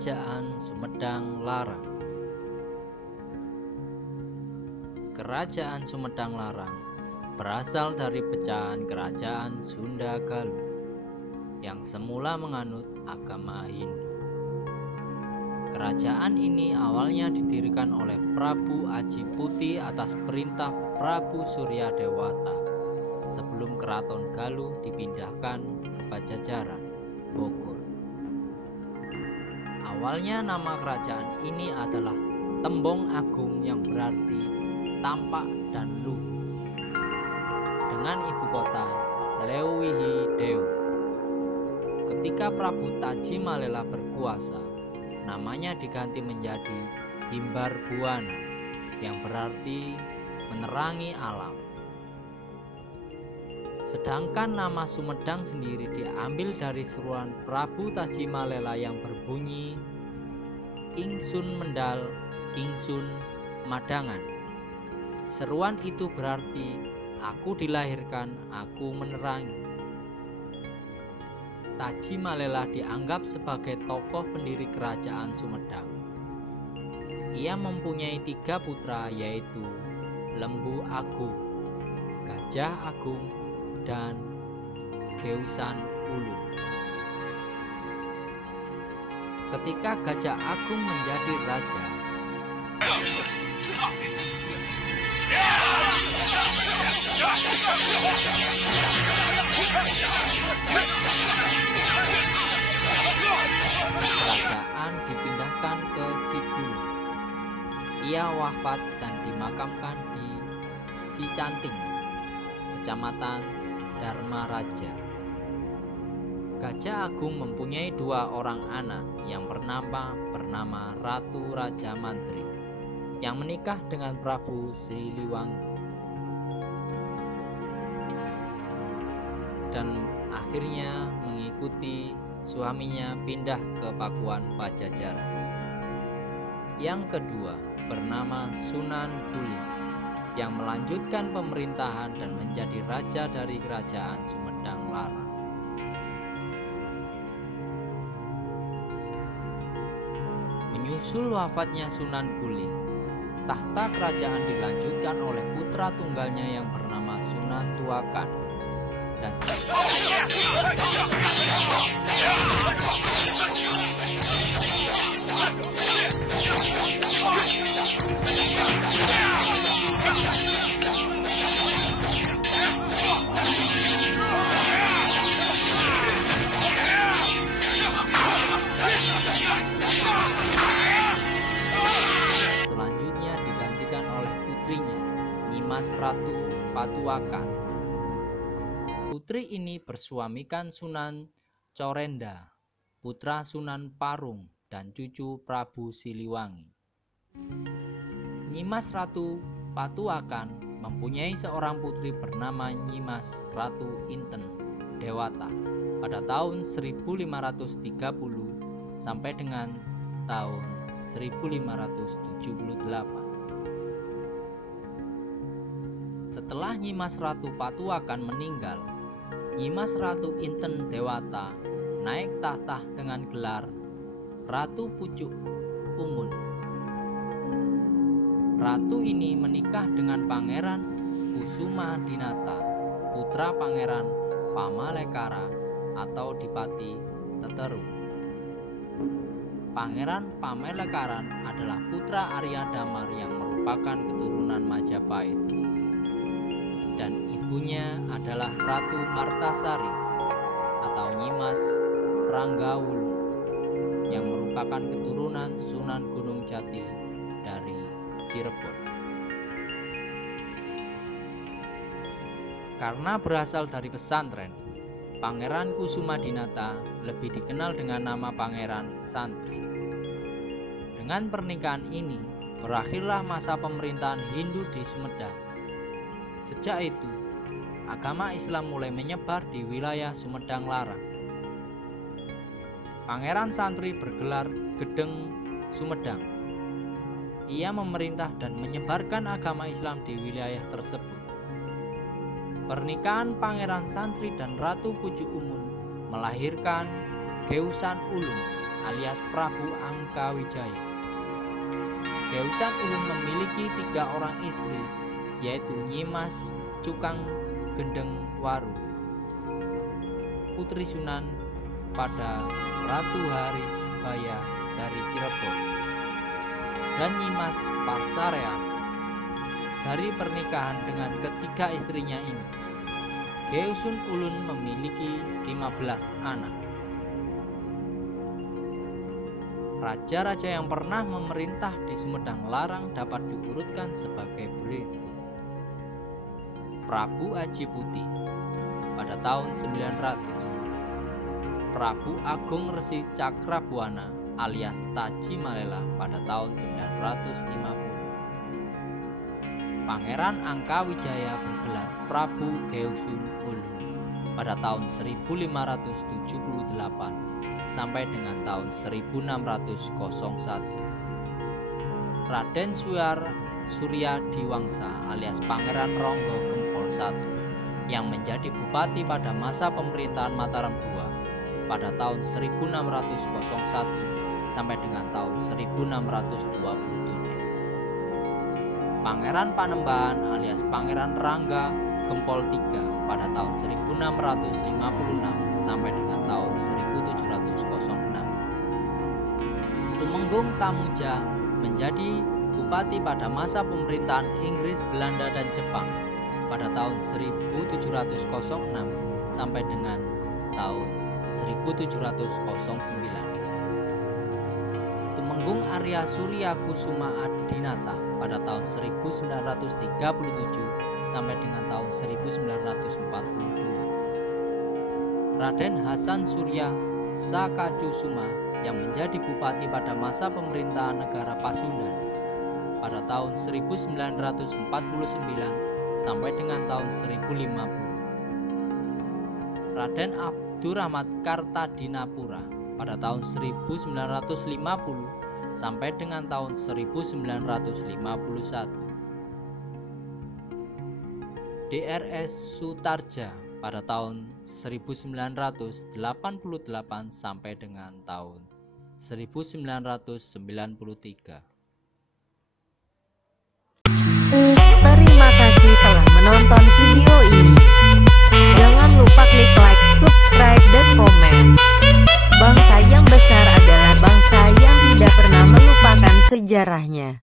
Kerajaan Sumedang Larang. Kerajaan Sumedang Larang berasal dari pecahan Kerajaan Sunda Galuh yang semula menganut agama Hindu. Kerajaan ini awalnya didirikan oleh Prabu Aji Putih atas perintah Prabu Surya Dewata sebelum Keraton Galuh dipindahkan ke Pajajaran, Bogor. Awalnya nama kerajaan ini adalah Tembong Agung yang berarti tampak dan luhur, dengan ibu kota Leuwihi Dewi. Ketika Prabu Tajimalela berkuasa, namanya diganti menjadi Himbar Buwana yang berarti menerangi alam. Sedangkan nama Sumedang sendiri diambil dari seruan Prabu Tajimalela yang berbunyi Ingsun Mendal, Ingsun Madangan. Seruan itu berarti aku dilahirkan, aku menerangi. Tajimalela dianggap sebagai tokoh pendiri kerajaan Sumedang. Ia mempunyai 3 putra, yaitu Lembu Agung, Gajah Agung, dan Geusan Ulun. Ketika Gajah Agung menjadi raja, kerajaan dipindahkan ke Cigulu. Ia wafat dan dimakamkan di Cicanting, Kecamatan Dharmaraja. Gajah Agung mempunyai 2 orang anak yang bernama Ratu Raja Mantri yang menikah dengan Prabu Siliwangi dan akhirnya mengikuti suaminya pindah ke Pakuan Pajajaran. Yang kedua bernama Sunan Guli yang melanjutkan pemerintahan dan menjadi raja dari Kerajaan Sumedang Larang. Menyusul wafatnya Sunan Guli, tahta kerajaan dilanjutkan oleh putra tunggalnya yang bernama Sunan Tuakan dan selanjutnya digantikan oleh putrinya, Nyimas Ratu Patuakan. Putri ini bersuamikan Sunan Corenda, putra Sunan Parung dan cucu Prabu Siliwangi. Nyimas Ratu Patuakan mempunyai seorang putri bernama Nyimas Ratu Inten Dewata pada tahun 1530 sampai dengan tahun 1578. Setelah Nyimas Ratu Patuakan meninggal, Nyimas Ratu Inten Dewata naik tahta dengan gelar Ratu Pucuk Umun. Ratu ini menikah dengan Pangeran Kusuma Dinata, putra Pangeran Pamalekara atau Dipati Teteru. Pangeran Pamalekaran adalah putra Arya Damar yang merupakan keturunan Majapahit, dan ibunya adalah Ratu Martasari atau Nyimas Ranggawulu yang merupakan keturunan Sunan Gunung Jati dari Cirebon. Karena berasal dari pesantren, Pangeran Kusuma Dinata lebih dikenal dengan nama Pangeran Santri. Dengan pernikahan ini, berakhirlah masa pemerintahan Hindu di Sumedang. Sejak itu, agama Islam mulai menyebar di wilayah Sumedang Larang. Pangeran Santri bergelar Gedeng Sumedang. Ia memerintah dan menyebarkan agama Islam di wilayah tersebut. Pernikahan Pangeran Santri dan Ratu Pucuk Umun melahirkan Geusan Ulun alias Prabu Angkawijaya. Geusan Ulun memiliki 3 orang istri, yaitu Nyimas Cukang Gendeng Waru, Putri Sunan pada Ratu Harisbaya dari Cirebon, dan Nyimas Pasarean. Dari pernikahan dengan ketiga istrinya ini, Geusun Ulun memiliki 15 anak. Raja-raja yang pernah memerintah di Sumedang Larang dapat diurutkan sebagai berikut. Prabu Aji Putih pada tahun 900, Prabu Agung Resi Cakrabuana alias Taji Malela pada tahun 950. Pangeran Angkawijaya bergelar Prabu Geusun Ulun pada tahun 1578 sampai dengan tahun 1601. Raden Surya Diwangsa alias Pangeran Ronggo Gempol I yang menjadi bupati pada masa pemerintahan Mataram II pada tahun 1601 sampai dengan tahun 1627. Pangeran Panembahan alias Pangeran Rangga Gempol III pada tahun 1656 sampai dengan tahun 1706. Tumenggung Tamuja menjadi bupati pada masa pemerintahan Inggris, Belanda, dan Jepang pada tahun 1706 sampai dengan tahun 1709. Tumenggung Arya Surya Kusuma Adinata pada tahun 1937 sampai dengan tahun 1942. Raden Hasan Surya Sakacusuma yang menjadi bupati pada masa pemerintahan negara Pasundan pada tahun 1949 sampai dengan tahun 1050. Raden Abdurrahmat Kartadinapura pada tahun 1950 sampai dengan tahun 1951. DRS Sutarja pada tahun 1988 sampai dengan tahun 1993. Terima kasih telah menonton video ini. Jangan lupa klik like, subscribe, dan komen. Bangsa yang besar adalah bangsa yang tidak pernah melupakan sejarahnya.